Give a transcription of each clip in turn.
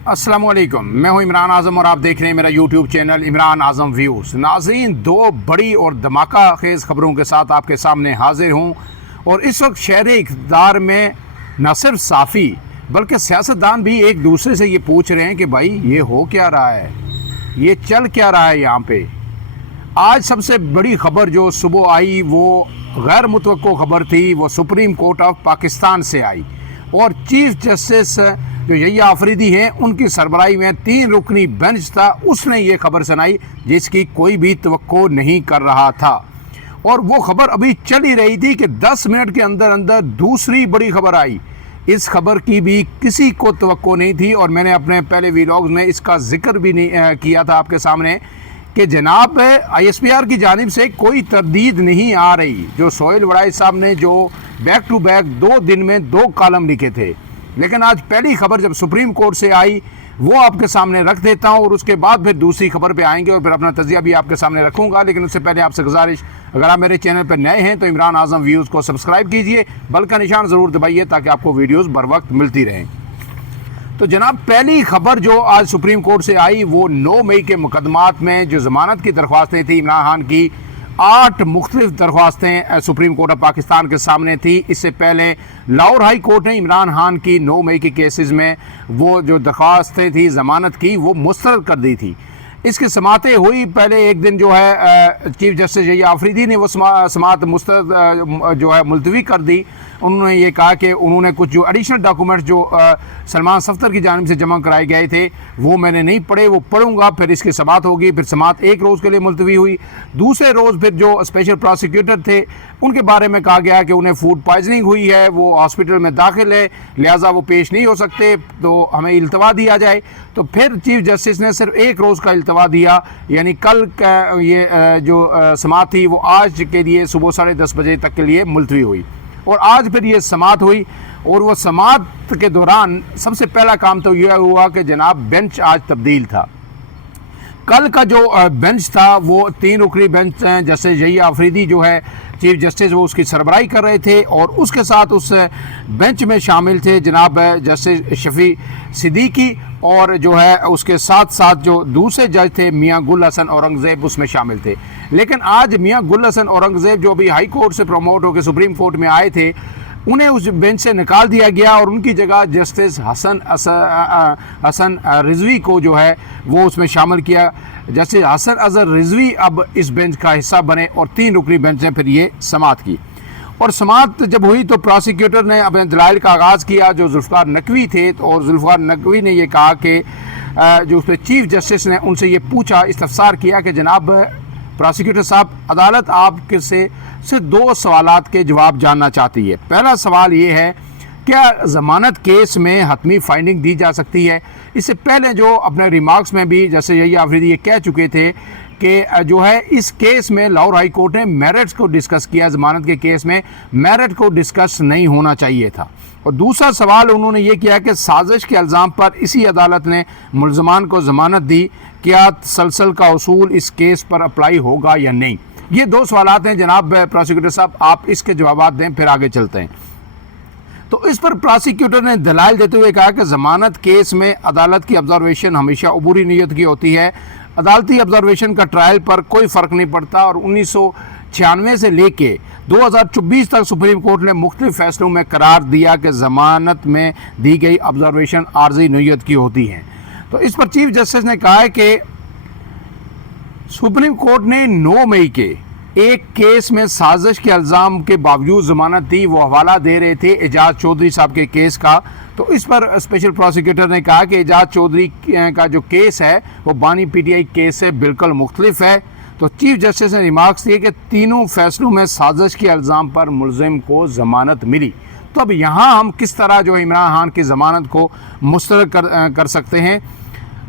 अस्सलाम वालेकुम, मैं हूं इमरान आज़म और आप देख रहे हैं मेरा यूट्यूब चैनल इमरान आज़म व्यूज़। नाज़रीन, दो बड़ी और धमाका खेज़ खबरों के साथ आपके सामने हाजिर हूं। और इस वक्त शहर इक़्तिदार में न सिर्फ साफ़ी बल्कि सियासतदान भी एक दूसरे से ये पूछ रहे हैं कि भाई ये हो क्या रहा है, ये चल क्या रहा है यहाँ पे। आज सबसे बड़ी खबर जो सुबह आई वो गैर मुतवक्को खबर थी, वो सुप्रीम कोर्ट ऑफ पाकिस्तान से आई और चीफ जस्टिस जो यहिया आफरीदी हैं उनकी सरबराही में 3 रुकनी बेंच था, उसने ये खबर सुनाई जिसकी कोई भी तवक्को नहीं कर रहा था। और वो खबर अभी चल ही रही थी कि 10 मिनट के अंदर अंदर दूसरी बड़ी खबर आई। इस खबर की भी किसी को तवक्को नहीं थी और मैंने अपने पहले व्लॉग्स में इसका जिक्र भी नहीं किया था आपके सामने कि जनाब ISPR की जानिब से कोई तरदीद नहीं आ रही। जो सोहेल वड़ाई साहब ने जो बैक टू बैक 2 दिन में 2 कॉलम लिखे थे, लेकिन आज पहली खबर जब सुप्रीम कोर्ट से आई वो आपके सामने रख देता हूं और उसके बाद फिर दूसरी खबर पे आएंगे और फिर अपना तजिया भी आपके सामने रखूंगा। लेकिन उससे पहले आपसे गुजारिश, अगर आप मेरे चैनल पर नए हैं तो इमरान आज़म व्यूज़ को सब्सक्राइब कीजिए, बेल का निशान ज़रूर दबाइए ताकि आपको वीडियोज़ बर वक्त मिलती रहें। तो जनाब, पहली खबर जो आज सुप्रीम कोर्ट से आई वो 9 मई के मुकदमात में जो ज़मानत की दरख्वास्तें थी इमरान खान की, 8 मुख्तलिफ दरख्वास्तें सुप्रीम कोर्ट ऑफ पाकिस्तान के सामने थी। इससे पहले लाहौर हाई कोर्ट ने इमरान खान की 9 मई के केसेस में वो जो दरख्वास्तें थी ज़मानत की वो मुस्तरद कर दी थी। इसकी समातें हुई, पहले एक दिन जो है चीफ जस्टिस यहिया आफरीदी ने वो समात मुस्तरद जो है मुलतवी कर दी। उन्होंने ये कहा कि उन्होंने कुछ जो एडिशनल डॉक्यूमेंट्स जो सलमान सफ्तर की जानिब से जमा कराए गए थे वो मैंने नहीं पढ़े, वो पढ़ूंगा, फिर इसकी समात होगी। फिर समात एक रोज़ के लिए मुलतवी हुई। दूसरे रोज़ फिर जो स्पेशल प्रोसिक्यूटर थे उनके बारे में कहा गया कि उन्हें फूड पॉइजनिंग हुई है, वो हॉस्पिटल में दाखिल है, लिहाजा वो पेश नहीं हो सकते, तो हमें इल्तवा दिया जाए। तो फिर चीफ जस्टिस ने सिर्फ एक रोज़ का इल्तवा दिया, यानी कल का ये जो समात थी वो आज के लिए सुबह 10:30 बजे तक के लिए मुलतवी हुई और आज फिर ये समात हुई। और वो समात के दौरान सबसे पहला काम तो यह हुआ कि जनाब बेंच आज तब्दील था। कल का जो बेंच था वो 3 रुकनी बेंच जस्टिस यहिया आफरीदी जो है चीफ जस्टिस वो उसकी सरबराही कर रहे थे और उसके साथ उस बेंच में शामिल थे जनाब जस्टिस शफी सिद्दीकी और जो है उसके साथ साथ जो दूसरे जज थे मियां गुल हसन औरंगज़ेब उसमें शामिल थे। लेकिन आज मियां गुल हसन औरंगज़ेब जो अभी हाई कोर्ट से प्रमोट होकर सुप्रीम कोर्ट में आए थे उन्हें उस बेंच से निकाल दिया गया और उनकी जगह जस्टिस हसन रिजवी को जो है वो उसमें शामिल किया। जस्टिस हसन अजहर रिजवी अब इस बेंच का हिस्सा बने और 3 रुकनी बेंच ने फिर ये समात की। और समात जब हुई तो प्रोसिक्यूटर ने अपने दलाइल का आगाज़ किया जो जुल्फ़िकार नकवी थे, तो और जुल्फ़िकार नकवी ने ये कहा कि जो उस पर चीफ जस्टिस ने उनसे ये पूछा, इस्तफसार किया कि जनाब प्रोसिक्यूटर साहब, अदालत आपके से सिर्फ 2 सवालात के जवाब जानना चाहती है। पहला सवाल ये है, क्या ज़मानत केस में हतमी फाइंडिंग दी जा सकती है? इससे पहले जो अपने रिमार्क्स में भी जैसे यहिया आफरीदी ये कह चुके थे कि जो है इस केस में लाहौर हाई कोर्ट ने मेरिट्स को डिस्कस किया, ज़मानत के केस में मेरिट को डिस्कस नहीं होना चाहिए था। और दूसरा सवाल उन्होंने ये किया कि साजिश के इल्ज़ाम पर इसी अदालत ने मुल्ज़मान को ज़मानत दी, क्या तसलसल का उसूल इस केस पर अप्लाई होगा या नहीं? ये 2 सवालात हैं जनाब प्रोसिक्यूटर साहब, आप इसके जवाब दें फिर आगे चलते हैं। तो इस पर प्रोसिक्यूटर ने दलाइल देते हुए कहा कि ज़मानत केस में अदालत की ऑब्जर्वेशन हमेशा अबूरी नीयत की होती है। अदालती ऑब्जर्वेशन का ट्रायल पर कोई फ़र्क नहीं पड़ता और 1996 से लेके 2024 तक सुप्रीम कोर्ट ने मुख्तलिफ फैसलों में करार दिया कि ज़मानत में दी गई ऑब्जर्वेशन आर्जी नीयत की होती हैं। तो इस पर चीफ जस्टिस ने कहा है कि सुप्रीम कोर्ट ने 9 मई के एक केस में साजिश के इल्ज़ाम के बावजूद ज़मानत दी। वो हवाला दे रहे थे एजाज चौधरी साहब के केस का। तो इस पर स्पेशल प्रोसिक्यूटर ने कहा कि एजाज चौधरी का जो केस है वो बानी PTI केस से बिल्कुल मुख्तलिफ है। तो चीफ जस्टिस ने रिमार्क्स दिए कि तीनों फैसलों में साजिश के इल्ज़ाम पर मुलजिम को ज़मानत मिली। तो अब यहाँ हम किस तरह जो इमरान खान की ज़मानत को मुस्तरद कर सकते हैं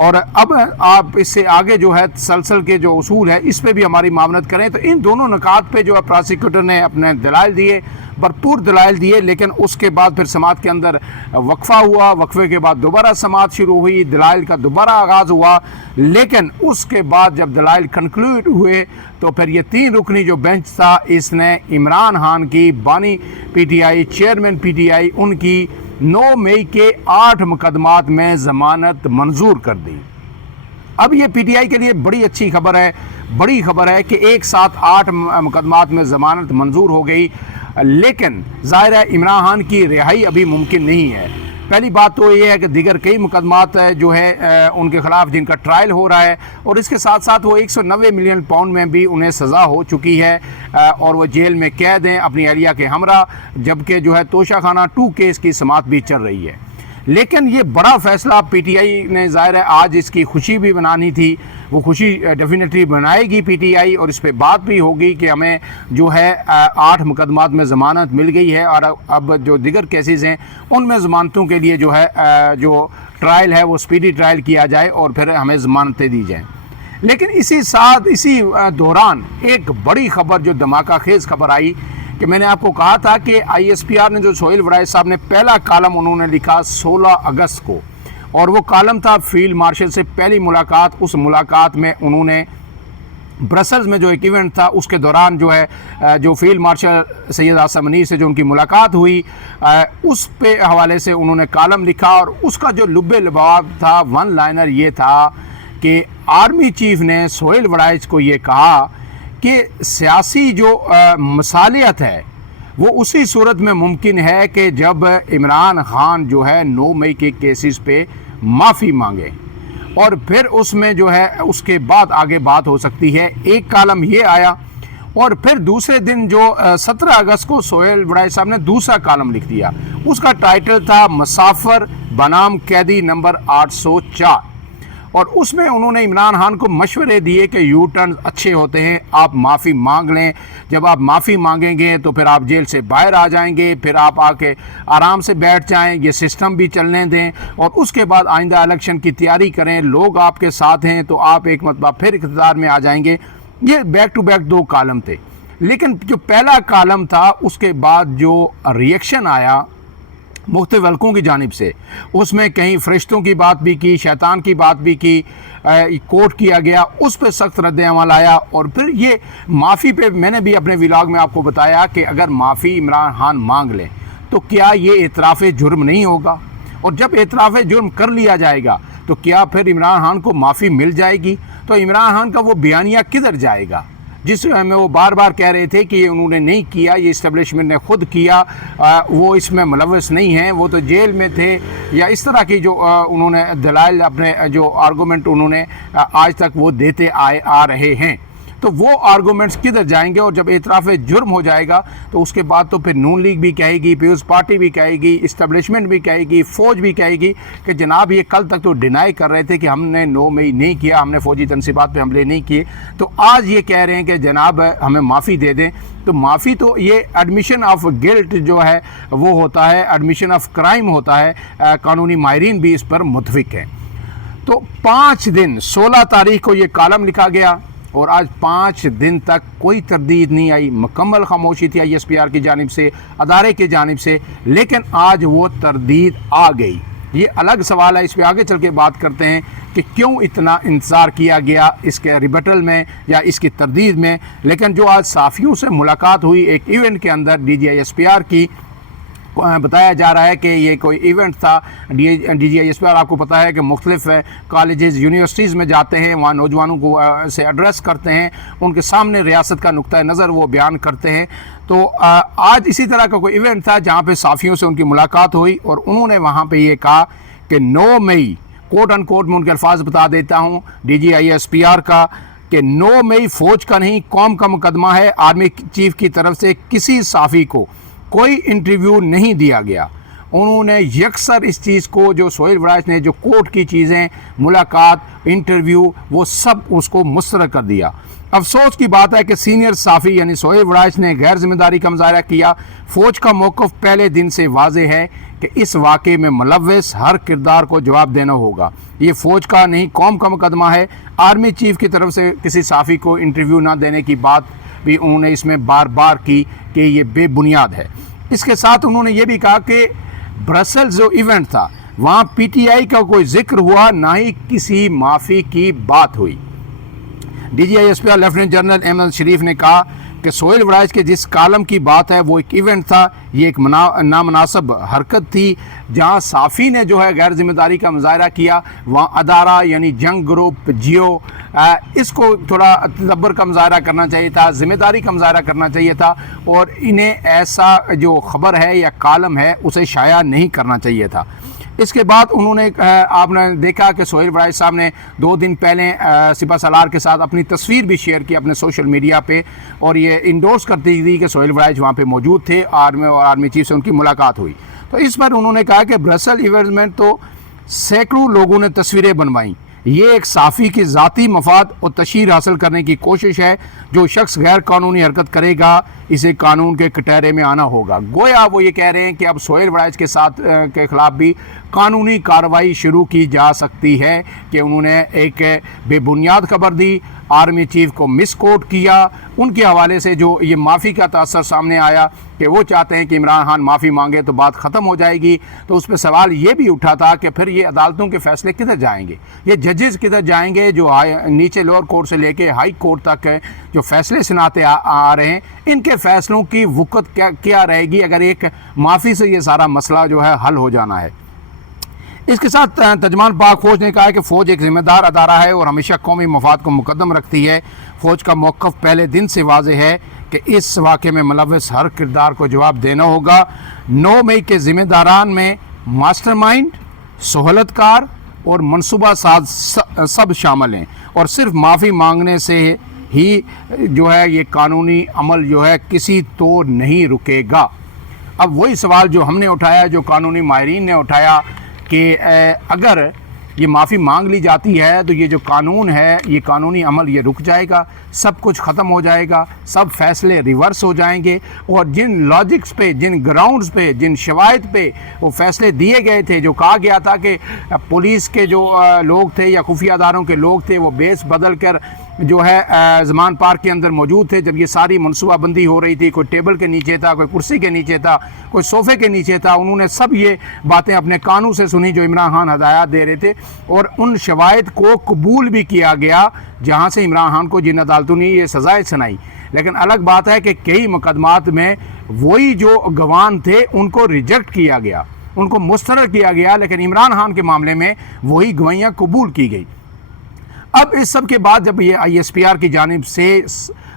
और अब आप इससे आगे जो है तसलसल के जो उसूल है इस पे भी हमारी मामनत करें। तो इन दोनों निकात पे जो है प्रोसिक्यूटर ने अपने दलाइल दिए, भरपूर दलाइल दिए, लेकिन उसके बाद फिर समात के अंदर वक्फा हुआ, वक्फे के बाद दोबारा समात शुरू हुई, दलाइल का दोबारा आगाज़ हुआ। लेकिन उसके बाद जब दलाइल कंक्लूड हुए तो फिर ये 3 रुकनी जो बेंच था इसने इमरान खान की बानी PTI चेयरमैन PTI उनकी 9 मई के 8 मुकदमात में ज़मानत मंजूर कर दी। अब ये पीटीआई के लिए बड़ी अच्छी खबर है, बड़ी खबर है कि एक साथ 8 मुकदमात में ज़मानत मंजूर हो गई। लेकिन ज़ाहिर है इमरान खान की रिहाई अभी मुमकिन नहीं है। पहली बात तो ये है कि दीगर कई मुकदमात जो है उनके खिलाफ जिनका ट्रायल हो रहा है, और इसके साथ साथ वो 190 मिलियन पाउंड में भी उन्हें सज़ा हो चुकी है और वो जेल में कैद हैं अपनी अहलिया के हमरा, जबकि जो है तोशाखाना 2 केस की समाअत भी चल रही है। लेकिन ये बड़ा फैसला पीटीआई ने ज़ाहिर है आज इसकी खुशी भी बनानी थी, वो खुशी डेफिनेटली बनाएगी पीटीआई, और इस पर बात भी होगी कि हमें जो है 8 मुकदमात में ज़मानत मिल गई है और अब जो दिगर केसेस हैं उनमें ज़मानतों के लिए जो है जो ट्रायल है वो स्पीडी ट्रायल किया जाए और फिर हमें ज़मानतें दी जाएँ। लेकिन इसी दौरान एक बड़ी खबर जो धमाका खेज़ खबर आई कि मैंने आपको कहा था कि आईएसपीआर ने जो सोहेल वड़ाइच साहब ने पहला कॉलम उन्होंने लिखा 16 अगस्त को, और वो कॉलम था फील्ड मार्शल से पहली मुलाकात। उस मुलाकात में उन्होंने ब्रसल्स में जो एक इवेंट था उसके दौरान जो है जो फील्ड मार्शल सैयद आसिम मुनीर से जो उनकी मुलाकात हुई उस पे हवाले से उन्होंने कॉलम लिखा, और उसका जो लुब्बे लबाब था, वन लाइनर ये था कि आर्मी चीफ ने सोहेल वड़ाइच को ये कहा कि सियासी जो मसालियत है वो उसी सूरत में मुमकिन है कि जब इमरान खान जो है 9 मई के केसेस पे माफ़ी मांगे, और फिर उसमें जो है उसके बाद आगे बात हो सकती है। एक कॉलम ये आया, और फिर दूसरे दिन जो 17 अगस्त को सोहेल वड़ाइच साहब ने दूसरा कॉलम लिख दिया। उसका टाइटल था मुसाफिर बनाम कैदी नंबर 804, और उसमें उन्होंने इमरान खान को मशवरे दिए कि यू टर्न अच्छे होते हैं, आप माफ़ी मांग लें। जब आप माफ़ी मांगेंगे तो फिर आप जेल से बाहर आ जाएंगे, फिर आप आके आराम से बैठ जाएं, ये सिस्टम भी चलने दें, और उसके बाद आइंदा इलेक्शन की तैयारी करें। लोग आपके साथ हैं तो आप एक मरतबा फिर इक़्तिदार में आ जाएंगे। ये बैक टू बैक 2 कॉलम थे। लेकिन जो पहला कॉलम था उसके बाद जो रिएक्शन आया मुख्तलिफ हलकों की जानिब से, उसमें कहीं फरिश्तों की बात भी की, शैतान की बात भी की, कोट किया गया, उस पर सख्त रद्द-ए-अमल आया। और फिर ये माफ़ी पे मैंने भी अपने व्लॉग में आपको बताया कि अगर माफ़ी इमरान खान मांग लें तो क्या ये एतराफ़ जुर्म नहीं होगा, और जब एतराफ़ जुर्म कर लिया जाएगा तो क्या फिर इमरान खान को माफ़ी मिल जाएगी? तो इमरान खान का वो बयानिया किधर जाएगा जिसमें वो बार बार कह रहे थे कि ये उन्होंने नहीं किया, ये इस्टेब्लिशमेंट ने खुद किया, वो इसमें मुलव्वस नहीं हैं, वो तो जेल में थे, या इस तरह की जो उन्होंने दलाइल अपने जो आर्गूमेंट उन्होंने आज तक वो देते आ रहे हैं। तो वो आर्गूमेंट्स किधर जाएंगे? और जब एतराफ़ जुर्म हो जाएगा तो उसके बाद तो फिर नून लीग भी कहेगी, पीपल्स पार्टी भी कहेगी, इस्टेब्लिशमेंट भी कहेगी, फ़ौज भी कहेगी कि जनाब ये कल तक तो डिनाई कर रहे थे कि हमने 9 मई नहीं किया, हमने फ़ौजी तनसीबात पे हमले नहीं किए, तो आज ये कह रहे हैं कि जनाब हमें माफ़ी दे दें। तो माफ़ी तो ये एडमिशन ऑफ गिल्ट जो है वो होता है, एडमिशन ऑफ क्राइम होता है। कानूनी माहिरीन भी इस पर मुतफिक हैं। तो 5 दिन 16 तारीख को ये कॉलम लिखा गया, और आज 5 दिन तक कोई तरदीद नहीं आई, मुकम्मल खामोशी थी आईएसपीआर की जानिब से, अदारे की जानिब से। लेकिन आज वो तरदीद आ गई। ये अलग सवाल है, इस पर आगे चल के बात करते हैं कि क्यों इतना इंतज़ार किया गया इसके रिबटल में या इसकी तरदीद में। लेकिन जो आज साफ़ियों से मुलाकात हुई एक इवेंट के अंदर DGISPR की, बताया जा रहा है कि ये कोई इवेंट था। DGISPR आपको पता है कि मुख्तलिफ कॉलेजेस यूनिवर्सिटीज़ में जाते हैं, वहाँ नौजवानों को से एड्रेस करते हैं, उनके सामने रियासत का नुक्ता नज़र वो बयान करते हैं। तो आज इसी तरह का कोई इवेंट था जहाँ पे साफ़ियों से उनकी मुलाकात हुई, और उन्होंने वहाँ पे ये कहा कि 9 मई कोट अन कोट में उनके अल्फाज बता देता हूँ DGISPR का, कि 9 मई फ़ौज का नहीं कौम का मुकदमा है। आर्मी चीफ की तरफ से किसी साफ़ी को कोई इंटरव्यू नहीं दिया गया। उन्होंने यकसर इस चीज़ को, जो सोहेल वड़ाइच ने जो कोर्ट की चीज़ें, मुलाकात, इंटरव्यू, वो सब उसको मुस्तरद कर दिया। अफसोस की बात है कि सीनियर साफ़ी यानी सोहेल वड़ाइच ने गैर जिम्मेदारी का मुजाहरा किया। फ़ौज का मौक़िफ़ पहले दिन से वाज़ेह है कि इस वाक़े में मुलव्वस हर किरदार को जवाब देना होगा। ये फ़ौज का नहीं कौम का मुकदमा है। आर्मी चीफ की तरफ से किसी साफ़ी को इंटरव्यू ना देने की बात भी उन्होंने इसमें बार बार की कि ये बेबुनियाद है। इसके साथ उन्होंने ये भी कहा कि ब्रसल्स जो इवेंट था वहाँ PTI का कोई जिक्र हुआ, ना ही किसी माफ़ी की बात हुई। DGISPR लेफ्टिनेंट जनरल अहमद शरीफ ने कहा कि सोहेल वड़ाइच के जिस कालम की बात है वो एक इवेंट था, ये एक नामनासब हरकत थी जहां साफ़ी ने जो है गैर जिम्मेदारी का मुजाहरा किया, वहाँ अदारा यानी जंग ग्रुप जियो इसको थोड़ा तदब्बर का मुजाहरा करना चाहिए था, ज़िम्मेदारी का मुजाहरा करना चाहिए था और इन्हें ऐसा जो ख़बर है या कालम है उसे शाया नहीं करना चाहिए था। इसके बाद उन्होंने आपने देखा कि सोहेल वड़ाइच साहब ने 2 दिन पहले सिपा सलार के साथ अपनी तस्वीर भी शेयर की अपने सोशल मीडिया पे और ये इंडोर्स करती थी कि सोहेल वड़ाइच वहाँ पे मौजूद थे, आर्मी और आर्मी चीफ से उनकी मुलाकात हुई। तो इस पर उन्होंने कहा कि ब्रसल इवेंट में तो सैकड़ों लोगों ने तस्वीरें बनवाई, ये एक साफ़ी की ज़ाती मफाद और तशहीर हासिल करने की कोशिश है। जो शख्स गैर कानूनी हरकत करेगा इसे कानून के कटहरे में आना होगा। गोया वो ये कह रहे हैं कि अब सोहेल वड़ाइच के साथ के ख़िलाफ़ भी कानूनी कार्रवाई शुरू की जा सकती है कि उन्होंने एक बेबुनियाद खबर दी, आर्मी चीफ को मिसकोट किया, उनके हवाले से जो ये माफ़ी का तासर सामने आया कि वो चाहते हैं कि इमरान खान माफ़ी मांगे तो बात ख़त्म हो जाएगी। तो उस पर सवाल ये भी उठा था कि फिर ये अदालतों के फ़ैसले किधर जाएंगे, ये जजेस किधर जाएंगे जो नीचे लोअर कोर्ट से लेके हाई कोर्ट तक जो फ़ैसले सुनाते आ रहे हैं, इनके फ़ैसलों की वक़्त क्या रहेगी अगर एक माफ़ी से ये सारा मसला जो है हल हो जाना है। इसके साथ तर्जमान पाक फ़ौज ने कहा है कि फ़ौज एक ज़िम्मेदार अदारा है और हमेशा कौमी मफाद को मुकद्दम रखती है। फ़ौज का मौक़िफ़ पहले दिन से वाज़ेह है कि इस वाक़े में मुलव्वस हर किरदार को जवाब देना होगा। 9 मई के ज़िम्मेदारान में मास्टरमाइंड, सहूलतकार और मनसूबा साज सब शामिल हैं और सिर्फ माफ़ी मांगने से ही जो है ये कानूनी अमल जो है किसी तौर नहीं रुकेगा। अब वही सवाल जो हमने उठाया, जो कानूनी माहिरीन ने उठाया कि अगर ये माफ़ी मांग ली जाती है तो ये जो कानून है, ये कानूनी अमल ये रुक जाएगा, सब कुछ ख़त्म हो जाएगा, सब फैसले रिवर्स हो जाएंगे और जिन लॉजिक्स पे, जिन ग्राउंड्स पे, जिन शवायद पे वो फैसले दिए गए थे, जो कहा गया था कि पुलिस के जो लोग थे या खुफिया अदारों के लोग थे वो बेस बदल कर जो है ज़मान पार्क के अंदर मौजूद थे जब ये सारी मनसूबाबंदी हो रही थी, कोई टेबल के नीचे था, कोई कुर्सी के नीचे था, कोई सोफ़े के नीचे था, उन्होंने सब ये बातें अपने कानों से सुनी जो इमरान खान हदायत दे रहे थे और उन शवायद को कबूल भी किया गया जहाँ से इमरान खान को जिन अदालतों ने ये सज़ाएँ सुनाई। लेकिन अलग बात है कि कई मुकदमात में वही जो गवाह थे उनको रिजेक्ट किया गया, उनको मुस्तरद किया गया, लेकिन इमरान खान के मामले में वही गवाहियाँ कबूल की गई। अब इस सब के बाद जब ये ISPR की जानिब से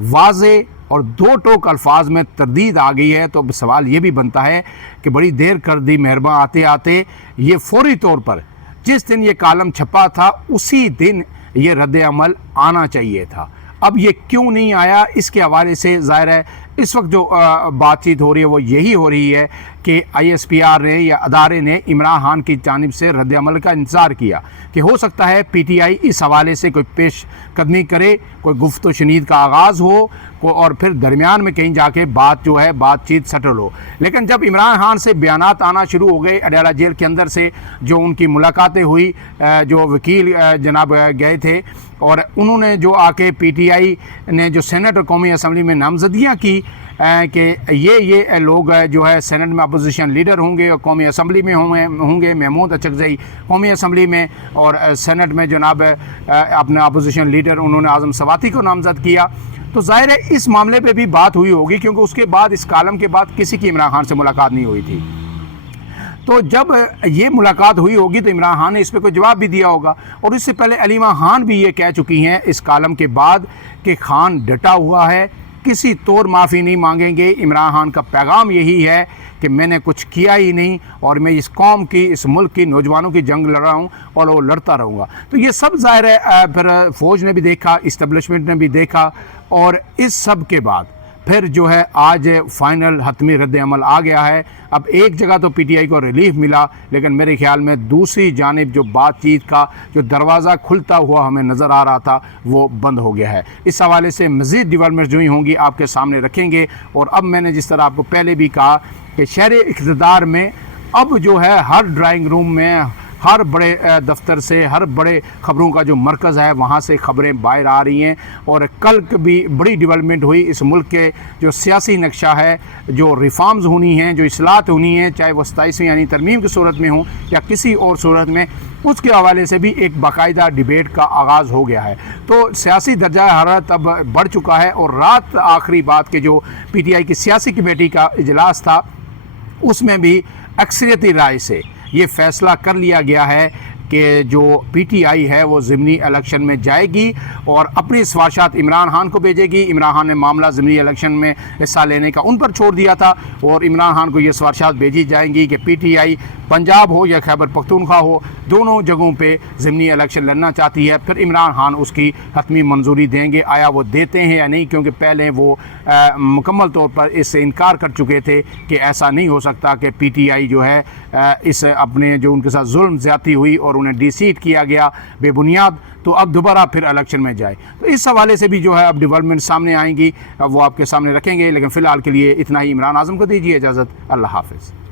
वाज़े और 2 टोक अल्फाज में तरदीद आ गई है तो सवाल ये भी बनता है कि बड़ी देर कर दी मेहरबान आते आते ये फौरी तौर पर जिस दिन ये कालम छपा था उसी दिन ये रद्द अमल आना चाहिए था। अब ये क्यों नहीं आया, इसके हवाले से ज़ाहिर है इस वक्त जो बातचीत हो रही है वो यही हो रही है कि ISPR ने या अदारे ने इमरान खान की जानिब से रद्द अमल का इंतज़ार किया कि हो सकता है PTI इस हवाले से कोई पेश कदमी करे, कोई गुफ्त शनीद का आगाज़ हो और फिर दरमियान में कहीं जाके बात जो है बातचीत सटल हो। लेकिन जब इमरान खान से बयानात आना शुरू हो गए अडयाला जेल के अंदर से, जो उनकी मुलाकातें हुई, जो वकील जनाब गए थे और उन्होंने जो आके PTI ने जो सेनेट और कौमी असम्बली में नामजदगियाँ की कि ये लोग जो है सेनेट में अपोजिशन लीडर होंगे और कौमी असम्बली में होंगे महमूद अचकज़ई कौमी असम्बली में और सेनेट में जनाब अपने अपोजिशन लीडर उन्होंने आज़म सवाती को नामज़द किया। तो ज़ाहिर है इस मामले पे भी बात हुई होगी क्योंकि उसके बाद इस कालम के बाद किसी की इमरान खान से मुलाकात नहीं हुई थी। तो जब ये मुलाकात हुई होगी तो इमरान खान ने इस पर कोई जवाब भी दिया होगा और इससे पहले अलीमा खान भी ये कह चुकी हैं इस कालम के बाद कि खान डटा हुआ है, किसी तौर माफ़ी नहीं मांगेंगे। इमरान खान का पैगाम यही है कि मैंने कुछ किया ही नहीं और मैं इस कौम की, इस मुल्क की नौजवानों की जंग लड़ रहा हूँ और वो लड़ता रहूँगा। तो ये सब ज़ाहिर है फिर फ़ौज ने भी देखा, इस्टेब्लिशमेंट ने भी देखा और इस सब के बाद फिर जो है आज फाइनल हतमी रद्द अमल आ गया है। अब एक जगह तो PTI को रिलीफ मिला लेकिन मेरे ख्याल में दूसरी जानिब जो बातचीत का जो दरवाज़ा खुलता हुआ हमें नज़र आ रहा था वो बंद हो गया है। इस हवाले से मज़ीद डेवलपमेंट्स जो ही होंगी आपके सामने रखेंगे। और अब मैंने जिस तरह आपको पहले भी कहा कि शहर इक़्तिदार में अब जो है हर ड्राइंग रूम में, हर बड़े दफ्तर से, हर बड़े ख़बरों का जो मरकज़ है वहाँ से ख़बरें बाहर आ रही हैं। और कल भी बड़ी डेवलपमेंट हुई इस मुल्क के जो सियासी नक्शा है, जो रिफॉर्म्स होनी हैं, जो इस्लाहत होनी है, चाहे वो 27वीं यानी तरमीम की सूरत में हो या किसी और सूरत में, उसके हवाले से भी एक बाकायदा डिबेट का आगाज़ हो गया है। तो सियासी दर्जा हरारत अब बढ़ चुका है। और रात आखिरी बात के जो PTI की सियासी कमेटी का इजलास था उसमें भी अक्सरियती राय से ये फ़ैसला कर लिया गया है कि जो PTI है वो ज़िमनी इलेक्शन में जाएगी और अपनी सिफारिशात इमरान खान को भेजेगी। इमरान खान ने मामला ज़िमनी इलेक्शन में हिस्सा लेने का उन पर छोड़ दिया था और इमरान खान को ये सिफारिशात भेजी जाएंगी कि PTI पंजाब हो या खैबर पख्तूनख्वा हो, दोनों जगहों पे ज़िमनी इलेक्शन लड़ना चाहती है। फिर इमरान खान उसकी हतमी मंजूरी देंगे। आया वो देते हैं या नहीं, क्योंकि पहले वो मुकम्मल तौर पर इससे इनकार कर चुके थे कि ऐसा नहीं हो सकता कि PTI जो है इस अपने जो उनके साथ जुल्म ज़्यादती हुई और उन्हें डिसीट किया गया बेबुनियाद, तो अब दोबारा फिर इलेक्शन में जाए। तो इस हवाले से भी जो है अब डेवलपमेंट सामने आएंगी, अब वो आपके सामने रखेंगे। लेकिन फ़िलहाल के लिए इतना ही। इमरान आज़म को दीजिए इजाज़त। अल्लाह हाफ़िज़।